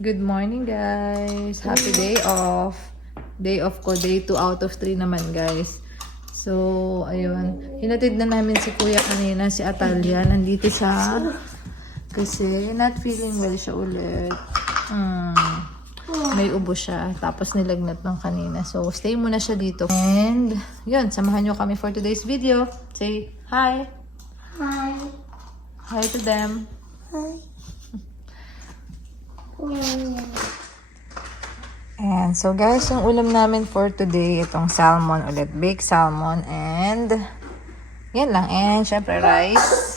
Good morning, guys. Happy day off. Day off ko. Day 2 out of 3 naman, guys. So, ayun. Hinatid na namin si Kuya kanina, si Atalia. Nandito siya. Kasi, not feeling well siya ulit. May ubo siya. Tapos, nilagnat ng kanina. So, stay muna siya dito. And, yun. Samahan nyo kami for today's video. Say, hi. Hi. Hi to them. Hi. And so guys, yung ulam namin for today, itong salmon ulit, baked salmon, and yan lang, and syempre rice.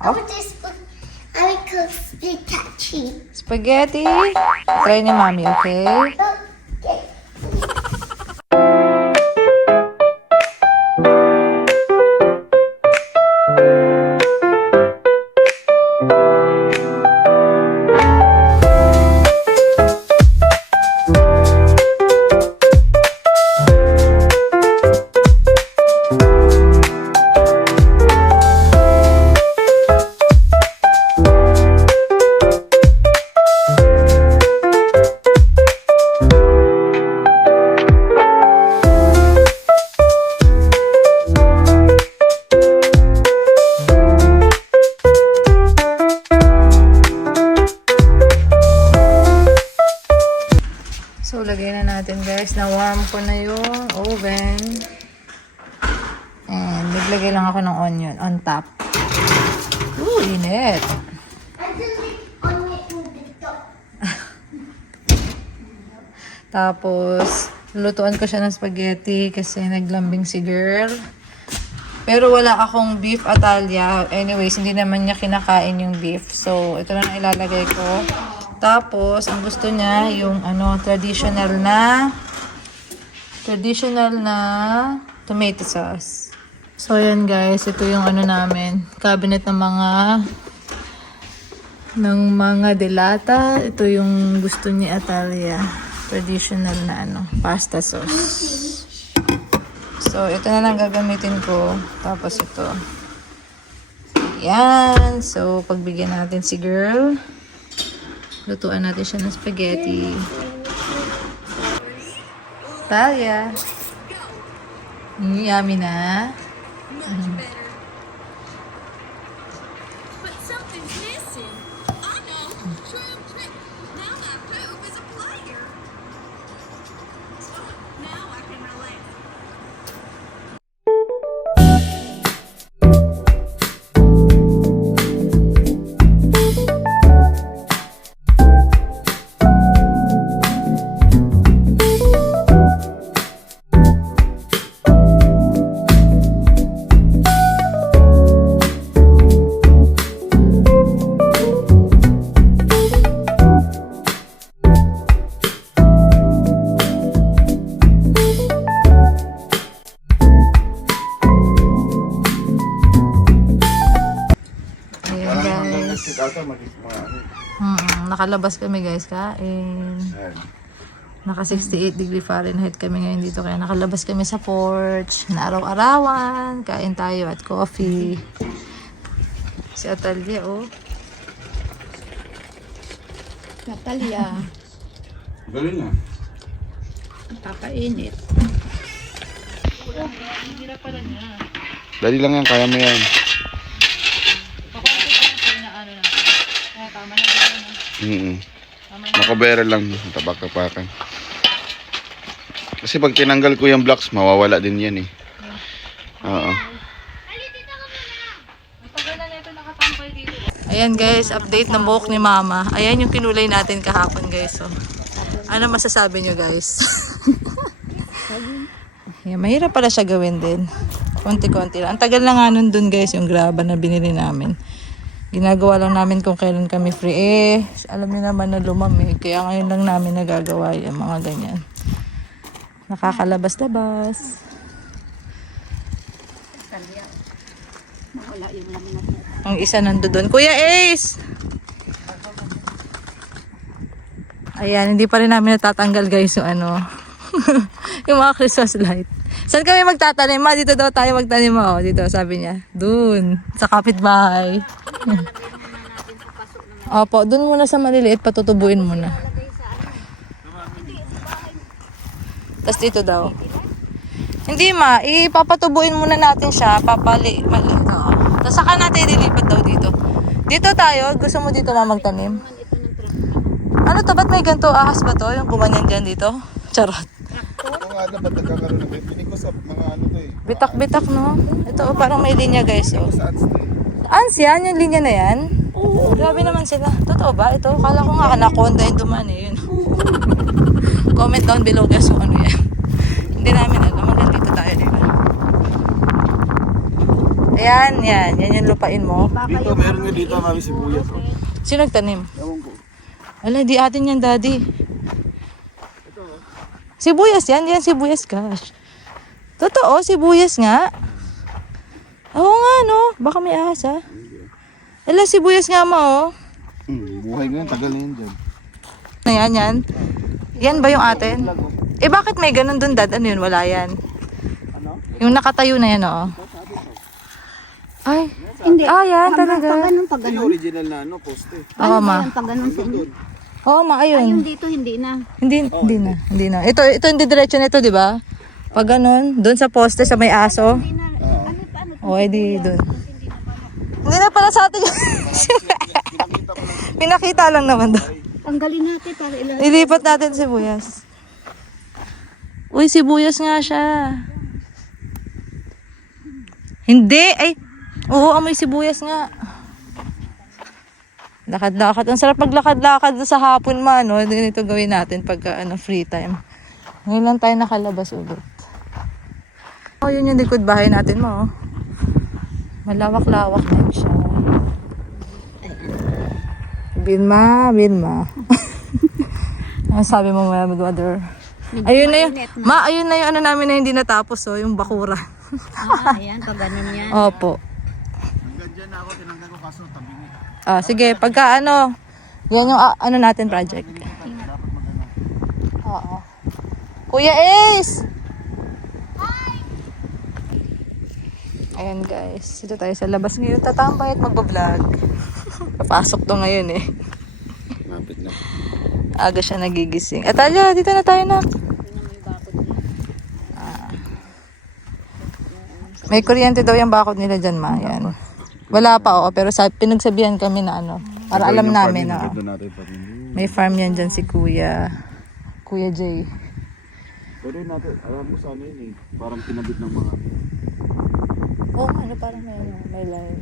Oh. I will cook spaghetti. Spaghetti. Try ni Mami, okay? Okay. So, lagay na natin guys, na warm ko na yung oven. And, naglagay lang ako ng onion on top. Ooh, init. Tapos, lulutuan ko siya ng spaghetti kasi naglambing si girl. Pero wala akong beef Atalia. Anyways, hindi naman niya kinakain yung beef. So, ito na ilalagay ko. Tapos, ang gusto niya, yung traditional na tomato sauce. So, yan guys. Ito yung namin. Cabinet ng mga delata. Ito yung gusto ni Atalia. Traditional na pasta sauce. So, ito na lang gagamitin ko. Tapos ito. Yan. So, pagbigyan natin si girl. Lutuan natin siya ng spaghetti. Talia. Yummy na. But something's missing. I know. True trick. Now my poop is a player. So now I can relax. Nakalabas kami guys, kain. Naka 68 degree Fahrenheit kami ngayon dito, kaya nakalabas kami sa porch na araw-arawan, kain tayo at coffee. Si Atalia, oh. Natalia, Galing na. kakainit. Dali lang yan, kaya mo yan. Nakabera lang, tabak-tapakan. Kasi pag tinanggal ko yung blocks, mawawala din yan eh. Oo. Ayan guys, update ng buhok ni Mama. Ayan yung kinulay natin kahapon guys. So, ano masasabi nyo guys? Ayan, mahirap pala siya gawin din. Konti-konti lang. Ang tagal na nga nun dun guys, yung graba na binili namin. Ginagawa lang namin kung kailan kami free. Alam niyo naman na lumamig. Kaya ngayon lang namin nagagawa yung mga ganyan. Nakakalabas-labas. Ang isa nandoon. Kuya Ace! Ayan, hindi pa rin namin natatanggal guys yung yung mga Christmas light. Saan kami magtatanim? Ma, dito daw tayo magtanim. Dito, sabi niya. Dun, sa kapitbahay. Opo, dun muna sa maliliit, patutubuin muna. Tapos dito daw. Hindi ma, ipapatubuin muna natin siya, tapos saka natin ililipat daw dito. Dito tayo, gusto mo dito ma magtanim? Ano to, ba't may ganito? Ahas ba to? Yung kumanyan dyan dito? Charot. Ito nga dapat nagkakaroon ng binig ko sa mga ano to eh. Bitak-bitak no? Ito oh, parang may linya guys oh. Sa ads to eh. Ans yan? Yung linya na yan? Oo. Grabe naman sila. Totoo ba? Ito, kala ko nga anaconda yung dumaan eh. Yun. Comment down below guys kung ano yan. Hindi namin alam. Hanggang dito tayo dito. Ayan, yan. Yan yung lupain mo. Dito, meron nga dito kami sibuyas. Oh. Sino nagtanim? Ewan ko. Ala, di atin yan daddy. Sibuyas yan. Yan sibuyas gosh. Totoo, sibuyas nga. Oo nga no. Baka may ahas ha. Ala, sibuyas nga ma oh. Buhay nga, tagal na yun dyan. Ayan, yan. Yan ba yung atin? Eh bakit may ganun dun dad? Ano yun? Wala yan. Yung nakatayo na yan oo. Ay. Hindi. Yan talaga. Pag ganun. Original na ano, poste. Oo ma. Pag ganun sa inyo. Oo ma, Yung ayun. dito, hindi na. Hindi na. Ito hindi diretso nito, di ba? Pag ganun, doon sa poste sa may aso. O, edi doon. Hindi na pala sa atin. Pinakita lang naman doon. Tanggalin natin para ilan. Ilipat natin sibuyas. Uy, sibuyas nga siya. Hindi. Ay. Oo, amoy sibuyas nga. Lakad-lakad. Ang sarap maglakad-lakad sa hapon man. No? Ito gawin natin pagka free time. Ngayon lang tayo nakalabas ulit. Oh, yun yung likod bahay natin mo. Oh. Malawak-lawak na siya. Vilma. Ano sabi mo my mother? Ayun na yun. Ma, ayun na yung ano namin na hindi natapos. Oh, yung bakura. Ayan, pag ganun yan. Opo. Hanggang dyan na ako, tinanggal ko kaso tabi mo. Sige, pagka ano, yan yung ano natin project. Oo. Kuya Ace! Ayan guys, dito tayo sa labas ngayon. Tatambay at magbablog. Papasok to ngayon eh. Mapit na. Aga siya nagigising. Talya, dito na tayo na. May kuryente daw yung bakod nila dyan, ma. Yan. Wala pa, oo. Pero pinagsabihan kami na ano. Para alam namin na. May farm yan dyan si Kuya Jay. Pero natin, alam mo sana yun eh. Parang kinabit ng mga Oh, ano parang may line.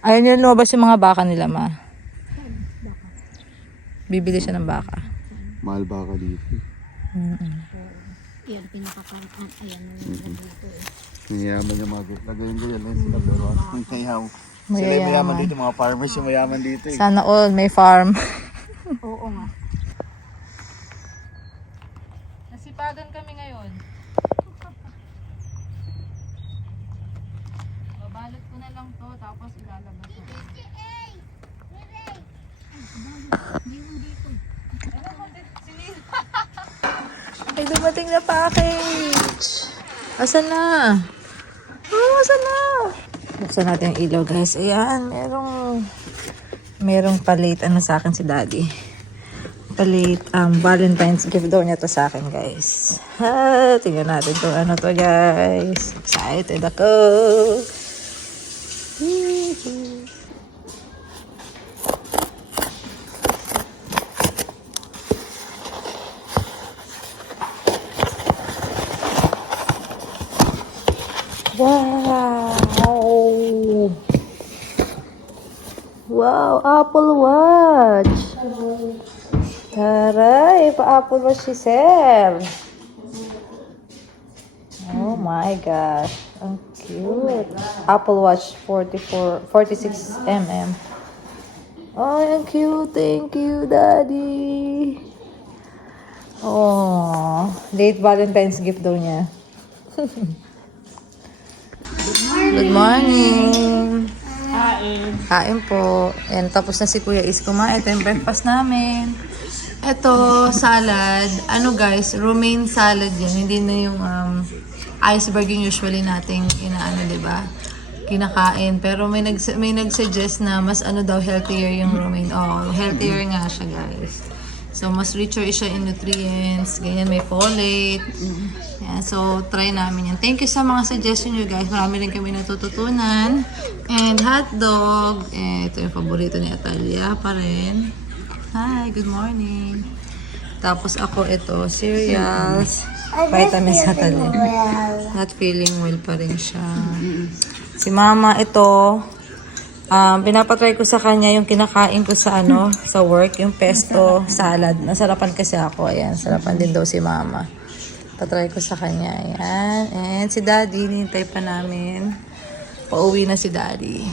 Ayun yung lumabas yung mga baka nila, ma. Bibili siya ng baka. Mahal baka dito. Yan, pinakapalitan. Ayan, dito eh. Mayaman yung mga lagayin ko yan sila pero ang kayaw. Sila yung Mayayaman. mayaman dito, mga farmers yung mayaman dito eh. Sana all may farm. Oo nga. Nasipagan kami ngayon. Babalot ko na lang to tapos ilalabas ko. Ay, dumating na package. Asan na? Oh, asan na? Buksan natin yung ilaw, guys. Ayan, merong palit. Ano sa akin si daddy? Palit, Valentine's gift daw niya to sa akin, guys. Tingnan natin kung ano to, guys. Excited ako. Wow! Wow, Apple Watch! Taray, pa-Apple Watch si Sir. Oh my gosh. Ang cute. Apple Watch 46mm. Oh, ang cute. Thank you, Daddy. Oh, late Valentine's gift daw niya. Good morning. Kain po. Yan, tapos na si Kuya Is kumain. Ito yung breakfast namin. Ito, salad. Ano guys, romaine salad yan. Hindi na yung iceberg yung usually nating inaano, diba? kinakain. Pero may nagsuggest na mas ano daw healthier yung romaine. Oh, healthier nga siya, guys. So, mas richer siya in nutrients. Ganyan, may folate. Yan, so, try namin yan. Thank you sa mga suggestion nyo, guys. Marami rin kami natututunan. And hotdog. Ito yung paborito ni Atalia pa rin. Hi, good morning. Tapos ako ito, cereals. Vitamins sa Atalia. Not feeling well pa rin siya. Si Mama, ito. Pinapatry ko sa kanya yung kinakain ko sa sa work, yung pesto salad. Nasarapan kasi ako. Ayan, sarapan din daw si Mama. Patry ko sa kanya. Ayan. And si Daddy, hinintay pa namin. Pauwi na si Daddy.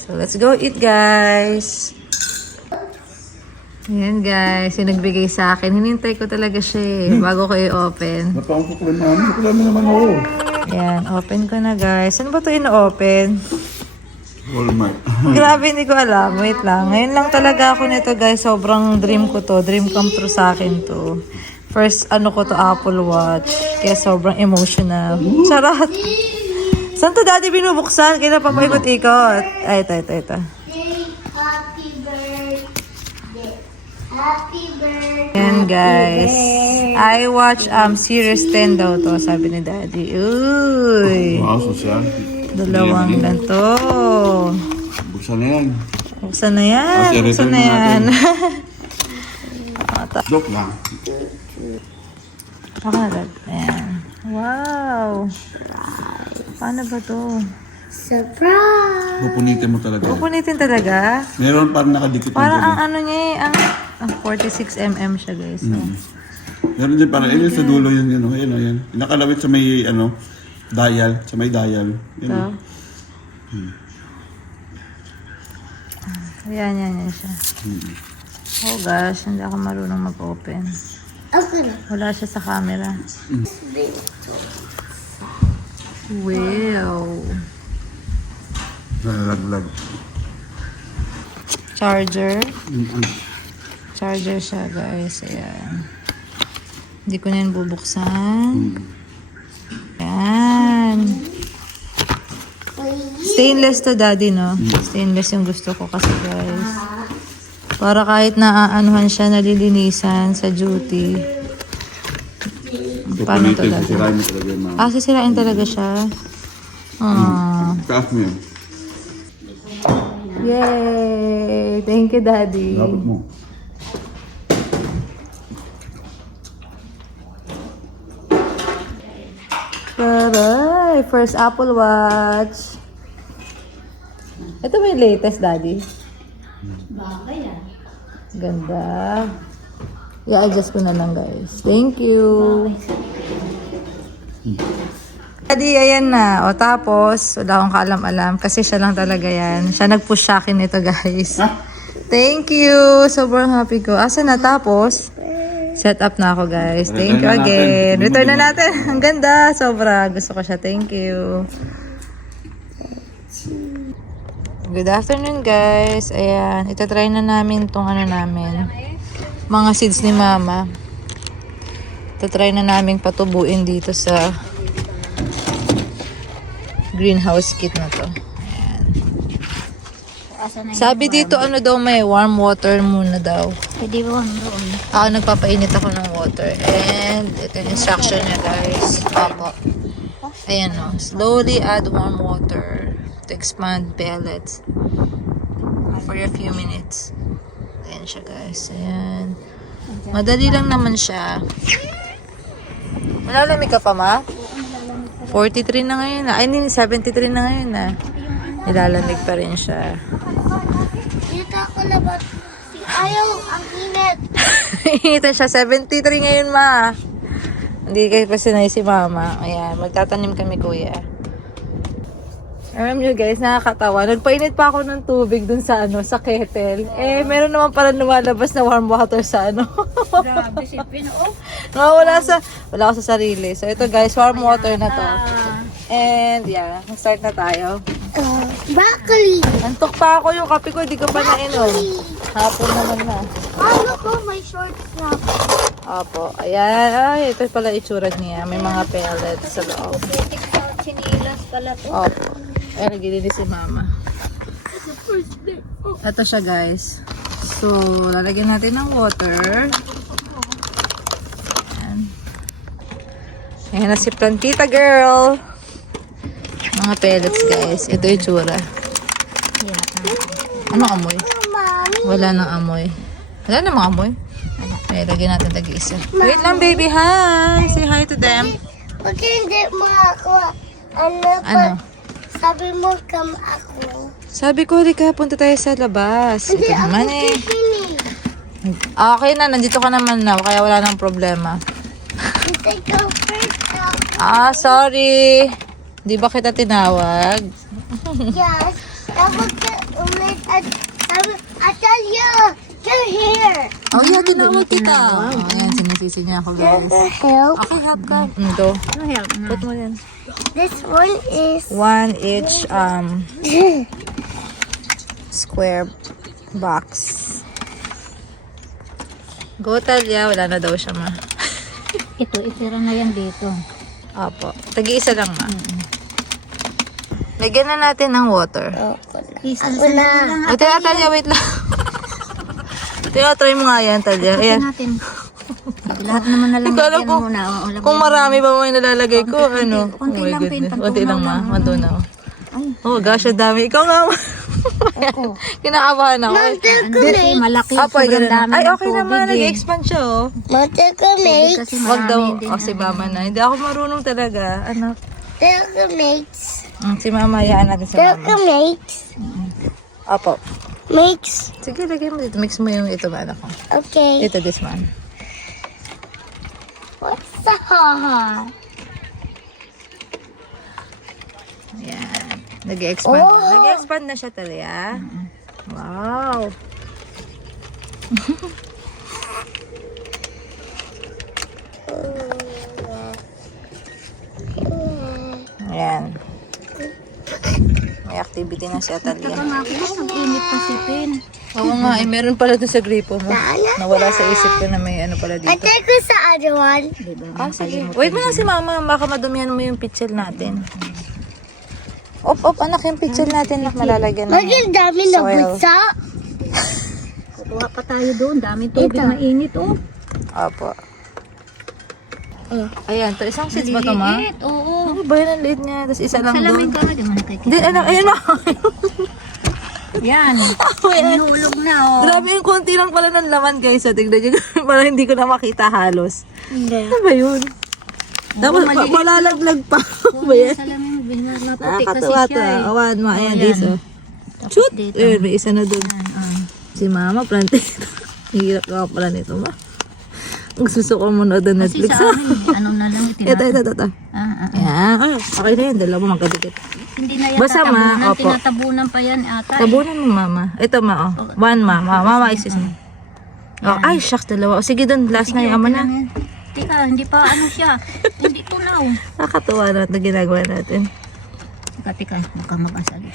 So, let's go eat, guys. Ayan, guys. Yung nagbigay sa akin. Hinintay ko talaga siya bago ko i-open. Napangkukulan namin. Kukulan mo naman ako. Ayan, open ko na, guys. Saan ba ito ino-open? Walmart. Grabe, hindi ko alam. Wait lang. Ngayon lang talaga ako nito, guys. Sobrang dream ko to. Dream come true sa akin to. First, ko to, Apple Watch. Kaya sobrang emotional. Sarap. Saan to, Daddy, binubuksan? Kaya papaikot-ikot. Ay, ito. Happy birthday. Happy birthday. Ayan, guys. iWatch Series 10 daw to, sabi ni Daddy. Uy. Wow, social. Dalawang na to. Buksan na yan. Buksan na yan. Kasi Buksan return na yan. Joke lang. Ako na, Dad. Ayan. Wow. Paano ba to? Surprise. Pupunitin mo talaga. Pupunitin talaga? Meron parang nakadikit na Parang dyan. ang niya ang 46mm siya, guys. So. Meron din parang, yun sa dulo yun. Ayan. Nakalawit sa may, dial. Sa may dial. Yun. So. Ayan siya. Oh gosh, hindi ako marunong mag-open. Okay. Wala siya sa camera. Wow. Nalaglag. Charger. Charger siya, guys. Ayan. Hindi ko na yun bubuksan. Ayan. Stainless to, Daddy, no? Stainless yung gusto ko kasi, guys. Para kahit naaanuhan siya, nalilinisan sa duty. Paano to, Pupunitin, Daddy? sisirain mo talaga yung mga. Sisirain talaga siya. Taas mo yan. Yay! Thank you, Daddy. Dapat mo. Taray! First Apple Watch. Ito ba yung latest, Daddy? Bagay ah. Ganda. I-adjust ko na lang, guys. Thank you. Daddy, ayan na. O tapos, wala akong kaalam-alam kasi siya lang talaga yan. Siya nag-push sa akin ito, guys. Thank you. Sobrang happy ko. Asa na tapos? Set up na ako, guys. Thank you again. Return na natin. Ang ganda. Sobra. Gusto ko siya. Thank you. Good afternoon, guys. Ayan. Itatry na namin itong namin. Mga seeds ni Mama. Itatry na namin patubuin dito sa greenhouse kit na to. Ayan. Sabi dito daw may warm water muna daw. Pwede ba doon? Ako nagpapainit ako ng water. And ito yung instruction niya, guys. Opo. Ayan o. Slowly add warm water to expand pellets for a few minutes. Ayan siya, guys. Ayan. Madali lang naman siya. Malalamig ka pa, Ma? 43 na ngayon na. Ay, hindi, 73 na ngayon na. Nilalamig pa rin siya. Dito ako labat. Ayaw, ang init. Ito siya, 73 ngayon, Ma. Hindi kayo pa sinay si Mama. Ayan, magtatanim kami, Kuya. Alam nyo, guys, nakakatawa. Nagpainit pa ako ng tubig dun sa sa kettle. Meron naman pala lumalabas na warm water sa Grabe si Pino. wala ko sa sarili. So, ito, guys, warm water na to. And, yeah, start na tayo. Broccoli. Antok pa ako yung kape ko, hindi ko pa nainom. Hapon naman na. Ano ko? My shorts na. Opo. Ayan. Ay, ito pala itsura niya. May mga pellets sa loob. Sinilas pala to. Opo. Ay, nagilinis si mama. Ito siya, guys. So, lalagyan natin ng water. Ayan. Ayan na si Plantita girl. Mga pellets, guys. Ito yung tsura. Ano amoy? Mommy. Wala nang amoy. Wala namang amoy. Okay, lagyan natin tag-isa. Wait lang, baby. Hi! Say hi to them. Bakit hindi mo ako? Ano? Ano? Sabi mo kam ako. Sabi ko, halika, punta tayo sa labas. Ito Hindi ako naman eh. kikinig. Okay na, nandito ka naman na. Kaya wala nang problema. Hindi ko first ako. Ah, sorry. Di ba kita tinawag? Yes. Tapos ulit at sabi, I tell you, you're here. Oh, yeah, tinawag kita. Oh, ayan, sinisisi niya ako, guys. Help. Okay, help ka. Ito. Ano help na? Put mo yan. This one is 1 each square box. Go, Talia. Wala na daw siya, ma. Ito, itira na yan dito. Opo. Tag-iisa lang, ma. Lagyan na natin ng water. Isa ako na. O, Talia, wait lang. Try mo nga yan, Talia. Ayan. natin. Lahat naman na lang Hindi ko alam lagyan kung- muna. O, lagyan Kung mo. marami ba may nalalagay ko, ano? konti lang, Pin. Konti lang, ma. Pantunaw lang. Pantunaw. Ay. Oh, gosh, ang dami. Ikaw nga, ma. Ako. Kinakabahan ako. Mantel ko Kasi mate. malaki. Apoy, sobrang ganun. dami Ay, ng okay tubig naman. eh. Nag-expand siya, oh. Mantel ko mate. Kasi Wag daw. marami din. Oh, si mama na. Hindi ako marunong talaga. Ano? Mantel ko mates. Si mama, hayaan natin si Mantel ko mama. mates. Opo. Mates. Sige, lagay mo dito. Mix mo yung ito ba, anak ko. Okay. Ito, this one. What's the heart? Ayan. Nag-expand. Oh! Nag-expand na siya talaga. Wow. Ayan. May activity na si Atalia. Saka nga ako, ang init pa si Pin. Oo nga, eh, meron pala doon sa gripo mo. Nawala sa isip ko na may ano pala dito. Mantel ko sa other one. Diba? Ah, sige. Wait mo lang si mama, baka madumihan mo yung pitchel natin. Op, anak, yung pitchel natin na malalagyan na. Maging dami na Soil. bulsa. Kukuha pa tayo doon. Daming tubig mainit, oh. Opo. Ayan, to isang seeds ba ito, ma? Liit, oo. Ano ba yun ang lead niya? Tapos isa lang Salamin doon. ka nga, di mo nakikita. Hindi, anak, ayun ma. Yan. Hinulog na, oh. Grabe yung konti lang pala ng laman, guys. So, tignan nyo. Parang hindi ko na makita halos. Hindi. Ano ba yun? Tapos, malalaglag pa. Ano ba yan? Salamin mo, maputi kasi Nakakatuwa to. siya, eh. Awan mo. Ayan, Ayan. this, oh. Tapos Shoot! dito. Ayun, may isa na doon. Ah. Si mama, plantita. Hirap ka pala nito, ma. Magsusuko mo na doon Kasi Netflix. sa amin, ano na lang, Ito. Ah. Ayan. Ay, okay na yun. Dalawa magkadikit. Hindi na yan Basta, ma, tatabunan, opo. tinatabunan pa yan ata. Tabunan mo, mama. Ito, ma, oh. One, ma. Mama, isis mo. Oh, ay, shucks, dalawa. O, sige doon. Last na yung ama na. Tika, hindi pa ano siya. Hindi tunaw. Nakakatuwa na ito ginagawa natin. Tika, huwag ka mabasali.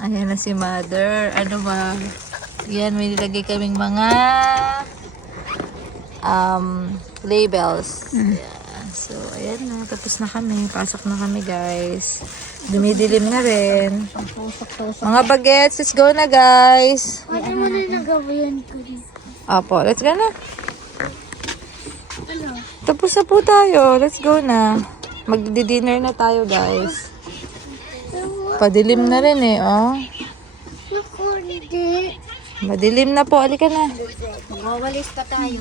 Ayan na si mother. Ano ba? Yan, may nilagay kaming mga labels. Ayan. So, ayan na. Tapos na kami. Pasok na kami, guys. Dumidilim na rin. Mga bagets, let's go na, guys. Ano mo na nagawayan ko rin? Apo, let's go na. Tapos na po tayo. Let's go na. Magdi-dinner na tayo, guys. Padilim na rin eh, oh. Naku, hindi. Madilim na po. Alika na. Magwawalis pa tayo.